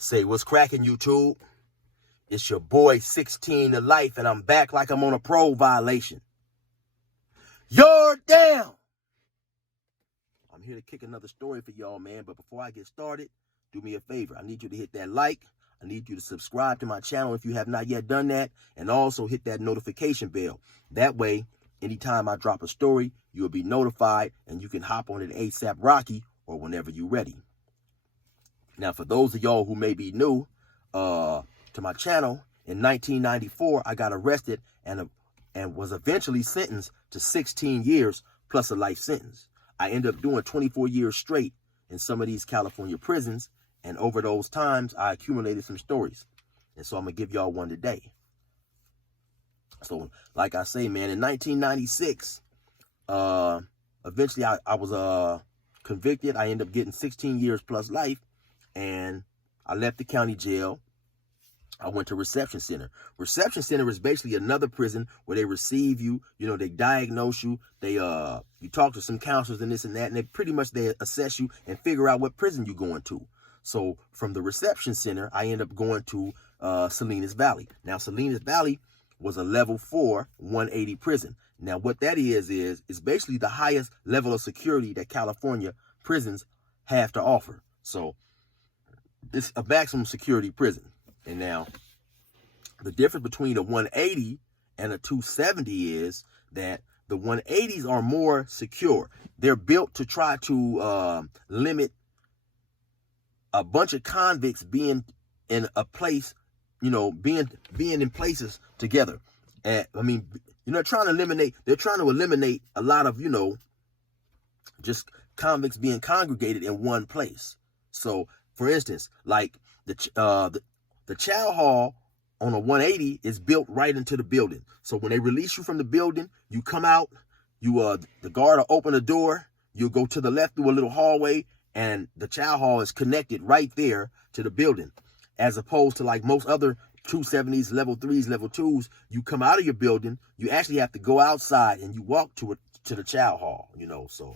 Say, what's cracking, YouTube? It's your boy 16 to life, and I'm back like I'm on a parole violation. You're down! I'm here to kick another story for y'all, man. But before I get started, do me a favor. I need you to hit that like. I need you to subscribe to my channel if you have not yet done that. And also hit that notification bell. That way, anytime I drop a story, you'll be notified and you can hop on it ASAP Rocky or whenever you're ready. Now, for those of y'all who may be new to my channel, in 1994, I got arrested and was eventually sentenced to 16 years plus a life sentence. I ended up doing 24 years straight in some of these California prisons, and over those times, I accumulated some stories. And so I'm going to give y'all one today. So, like I say, man, in 1996, eventually I was convicted. I ended up getting 16 years plus life. And I left the county jail. I went to reception center. Reception center is basically another prison where they receive you. You know, they diagnose you. They you talk to some counselors and this and that, and they assess you and figure out what prison you're going to. So from the reception center, I end up going to Salinas Valley. Now, Salinas Valley was a level 4 180 prison. Now, what that is basically the highest level of security that California prisons have to offer. So it's a maximum security prison. And now, the difference between a 180 and a 270 is that the 180s are more secure. They're built to try to limit a bunch of convicts being in a place, you know, being in places together. And I mean, you know, they're trying to eliminate a lot of, you know, just convicts being congregated in one place. So, for instance, like the chow hall on a 180 is built right into the building. So when they release you from the building, you come out, the guard will open the door, you'll go to the left through a little hallway, and the chow hall is connected right there to the building. As opposed to like most other 270s, level 3s, level 2s, you come out of your building, you actually have to go outside and you walk to the chow hall, you know, so.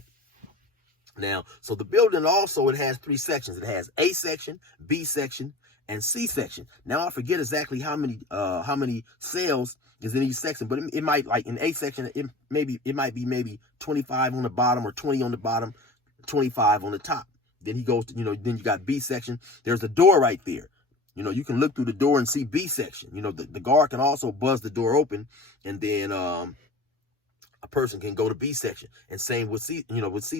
Now, so the building also, it has 3 sections. It has A section, B section, and C section. Now I forget exactly how many cells is in each section, but it might, like in A section, it might be maybe 25 on the bottom or 20 on the bottom, 25 on the top. Then he goes to, you know, then you got B section. There's a door right there. You know, you can look through the door and see B section. You know, the guard can also buzz the door open, and then a person can go to B section. And same with C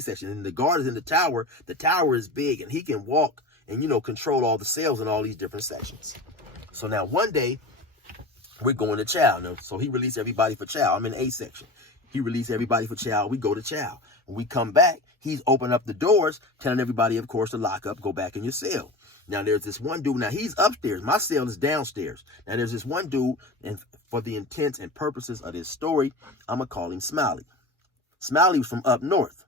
section. And the guard is in the tower. The tower is big, and he can walk and, you know, control all the cells in all these different sections. So now one day, we're going to chow. Now, so he released everybody for chow. I'm in A section. He released everybody for chow. We go to chow. When we come back, he's opening up the doors, telling everybody, of course, to lock up, go back in your cell. Now, there's this one dude. Now, he's upstairs. My cell is downstairs. Now, there's this one dude, and for the intents and purposes of this story, I'm going to call him Smiley. Smiley was from up north.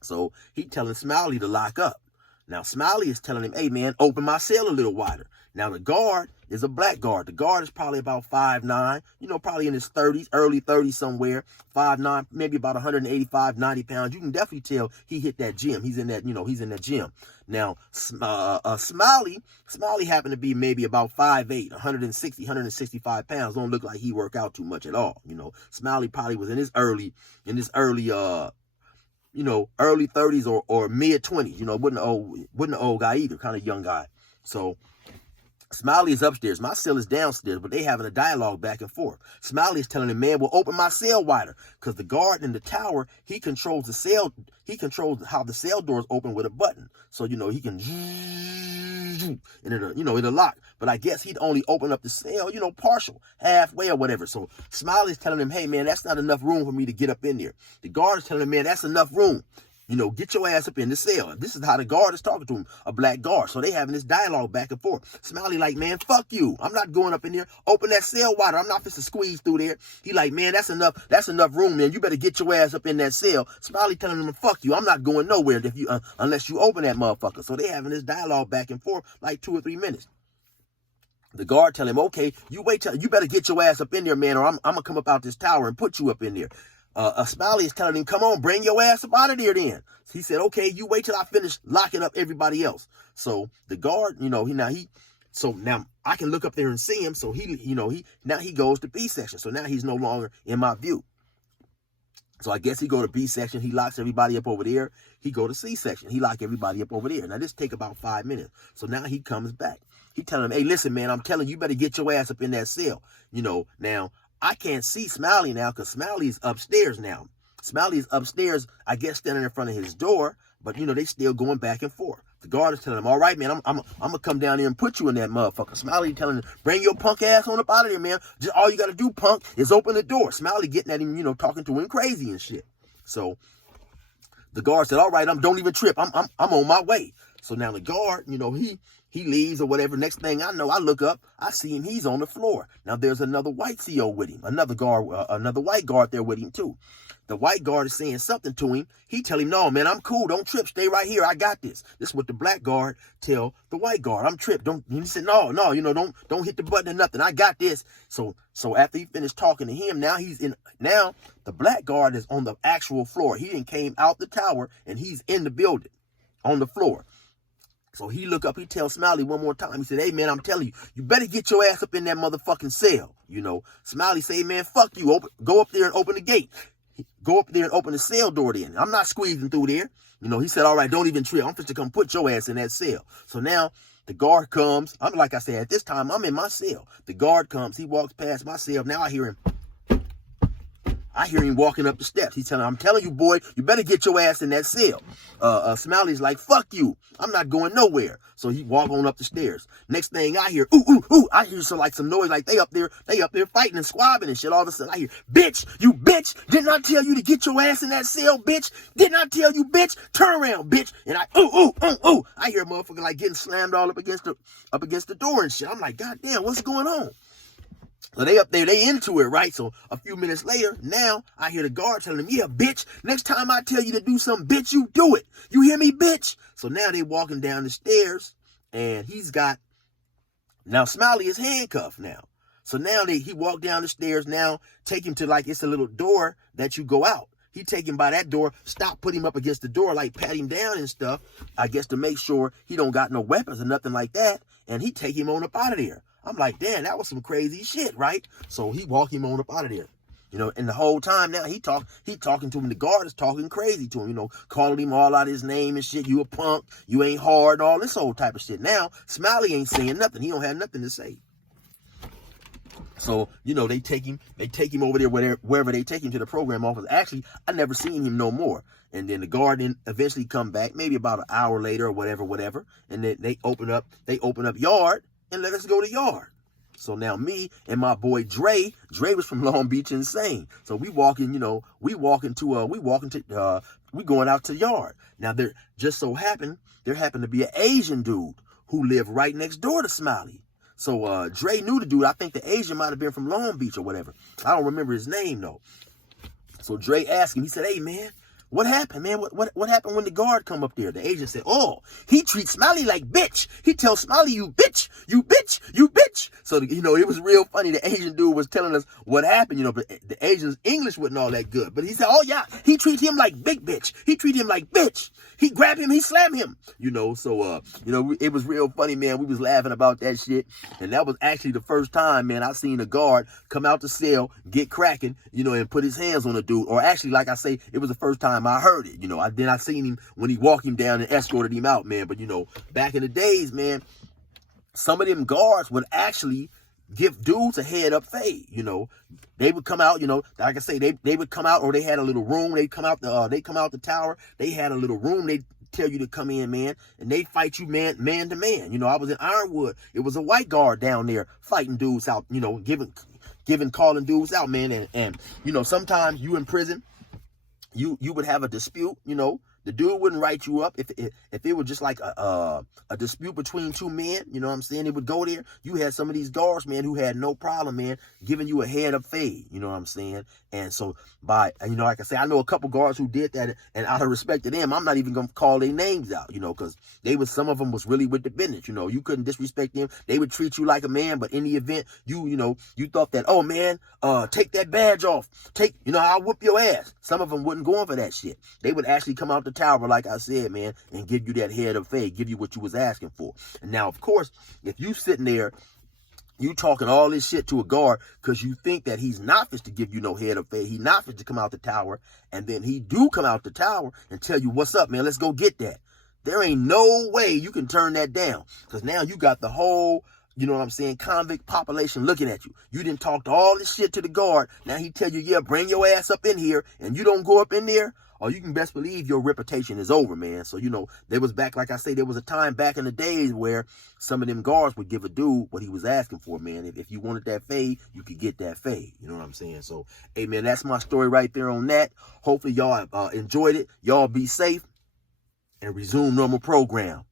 So he telling Smiley to lock up. Now, Smiley is telling him, hey, man, open my cell a little wider. Now, the guard is a black guard. The guard is probably about 5'9", you know, probably in his 30s, early 30s somewhere, 5'9", maybe about 185, 90 pounds. You can definitely tell he hit that gym. He's in that, you know, he's in that gym. Now, Smiley happened to be maybe about 5'8", 160, 165 pounds. Don't look like he work out too much at all. You know, Smiley probably was in his early, you know, early 30s or mid 20s. You know, wasn't an old guy either, kind of young guy. So Smiley is upstairs. My cell is downstairs, but they having a dialogue back and forth. Smiley is telling the man, well, open my cell wider, because the guard in the tower, he controls the cell. He controls how the cell doors open with a button. So, you know, he can, and it'll lock. But I guess he'd only open up the cell, you know, partial, halfway or whatever. So Smiley's telling him, hey, man, that's not enough room for me to get up in there. The guard is telling him, man, that's enough room. You know, get your ass up in the cell. This is how the guard is talking to him, a black guard. So they having this dialogue back and forth. Smiley like, man, fuck you. I'm not going up in there. Open that cell wider. I'm not supposed to squeeze through there. He like, man, that's enough room, man. You better get your ass up in that cell. Smiley telling him, fuck you. I'm not going nowhere unless you open that motherfucker. So they having this dialogue back and forth like 2 or 3 minutes. The guard tell him, okay, you better get your ass up in there, man, or I'm going to come up out this tower and put you up in there. Smiley is telling him, come on, bring your ass up out of there then. He said, okay, you wait till I finish locking up everybody else. So the guard, so now I can look up there and see him. So now he goes to B section. So now he's no longer in my view. So I guess he go to B section. He locks everybody up over there. He go to C section. He lock everybody up over there. Now this take about 5 minutes. So now he comes back. He telling him, hey, listen, man, I'm telling you, you better get your ass up in that cell. Now I can't see Smiley now because Smiley's upstairs now. Smiley's upstairs, I guess, standing in front of his door, but they still going back and forth. The guard is telling him, all right, man, I'm gonna come down there and put you in that motherfucker. Smiley telling him, bring your punk ass on up out of there, man. Just all you gotta do, punk, is open the door. Smiley getting at him, talking to him crazy and shit. So the guard said, all right, don't even trip. I'm on my way. So now the guard, he leaves or whatever. Next thing I know, I look up, I see him, he's on the floor. Now there's another white CO with him, another white guard there with him too. The white guard is saying something to him. He tell him, no, man, I'm cool. Don't trip. Stay right here. I got this. This is what the black guard tell the white guard. I'm tripped. He said, no, don't hit the button or nothing. I got this. So after he finished talking to him, now the black guard is on the actual floor. He came out the tower and he's in the building on the floor. So he look up, he tells Smiley one more time. He said, hey, man, I'm telling you, you better get your ass up in that motherfucking cell. Smiley say, man, fuck you. Go up there and open the gate. Go up there and open the cell door then. I'm not squeezing through there. He said, all right, don't even trip. I'm supposed to come put your ass in that cell. So now the guard comes. Like I said, at this time, I'm in my cell. The guard comes. He walks past my cell. Now I hear him walking up the steps. He's telling, I'm telling you, boy, you better get your ass in that cell. Smiley's like, fuck you. I'm not going nowhere. So he walk on up the stairs. Next thing I hear, ooh, ooh, ooh. I hear some noise like they up there fighting and squabbing and shit. All of a sudden I hear, bitch, you bitch. Didn't I tell you to get your ass in that cell, bitch? Didn't I tell you, bitch? Turn around, bitch. And I hear a motherfucker like getting slammed all up against the door and shit. I'm like, God damn, what's going on? So they up there, they into it, right? So a few minutes later, now I hear the guard telling them, yeah, bitch, next time I tell you to do something, bitch, you do it. You hear me, bitch? So now they walking down the stairs and now Smiley is handcuffed now. So now he walked down the stairs, now take him to it's a little door that you go out. He take him by that door, put him up against the door, pat him down and stuff, I guess to make sure he don't got no weapons or nothing like that. And he take him on up out of there. I'm like, damn, that was some crazy shit, right? So he walk him on up out of there. And the whole time now he talking to him. The guard is talking crazy to him, calling him all out his name and shit. You a punk, you ain't hard, and all this old type of shit. Now, Smiley ain't saying nothing. He don't have nothing to say. So, they take him over there wherever they take him to the program office. Actually, I never seen him no more. And then the guard eventually come back, maybe about an hour later or whatever. And then they open up yard and let us go to yard. So now me and my boy Dre was from Long Beach Insane. So we going out to yard. Now there happened to be an Asian dude who lived right next door to Smiley. So Dre knew the dude. I think the Asian might have been from Long Beach or whatever. I don't remember his name though. So Dre asked him, he said, hey man, what happened, man? What happened when the guard come up there? The agent said, oh, he treats Smiley like bitch. He tells Smiley, you bitch, you bitch, you bitch. So, it was real funny. The Asian dude was telling us what happened, but the Asian's English wasn't all that good. But he said, oh, yeah, he treat him like big bitch. He treat him like bitch. He grab him, he slam him, So, it was real funny, man. We was laughing about that shit. And that was actually the first time, man, I seen a guard come out the cell, get cracking, and put his hands on a dude. Or actually, like I say, it was the first time I heard it. I seen him when he walked him down and escorted him out, man. But, back in the days, man, some of them guards would actually give dudes a head up fade. They would come out, like I say, they would come out, or they had a little room. They come out the tower. They had a little room. They tell you to come in, man, and they fight you man to man. I was in Ironwood. It was a white guard down there fighting dudes out, calling dudes out, man. And sometimes you in prison, you would have a dispute, The dude wouldn't write you up if it was just like a dispute between two men. You know what I'm saying? It would go there. You had some of these guards, man, who had no problem, man, giving you a head up fade. You know what I'm saying? And so like I say, I know a couple guards who did that, and out of respect to them, I'm not even gonna call their names out, because some of them was really with the business. You couldn't disrespect them. They would treat you like a man, but in the event you thought that, oh man, take that badge off. I'll whoop your ass. Some of them wouldn't go in for that shit. They would actually come out the tower, like I said, man, and give you that head of fade, give you what you was asking for. And now, of course, if you sitting there, you talking all this shit to a guard because you think that he's not fit to give you no head of fade, he not fit to come out the tower, and then he do come out the tower and tell you, what's up, man, let's go get that. There ain't no way you can turn that down, because now you got the whole, convict population looking at you. You didn't talk to all this shit to the guard. Now he tell you, yeah, bring your ass up in here, and you don't go up in there, or you can best believe your reputation is over, man. So, there was like I say, there was a time back in the days where some of them guards would give a dude what he was asking for, man. If you wanted that fade, you could get that fade. You know what I'm saying? So, hey, man, that's my story right there on that. Hopefully y'all enjoyed it. Y'all be safe and resume normal program.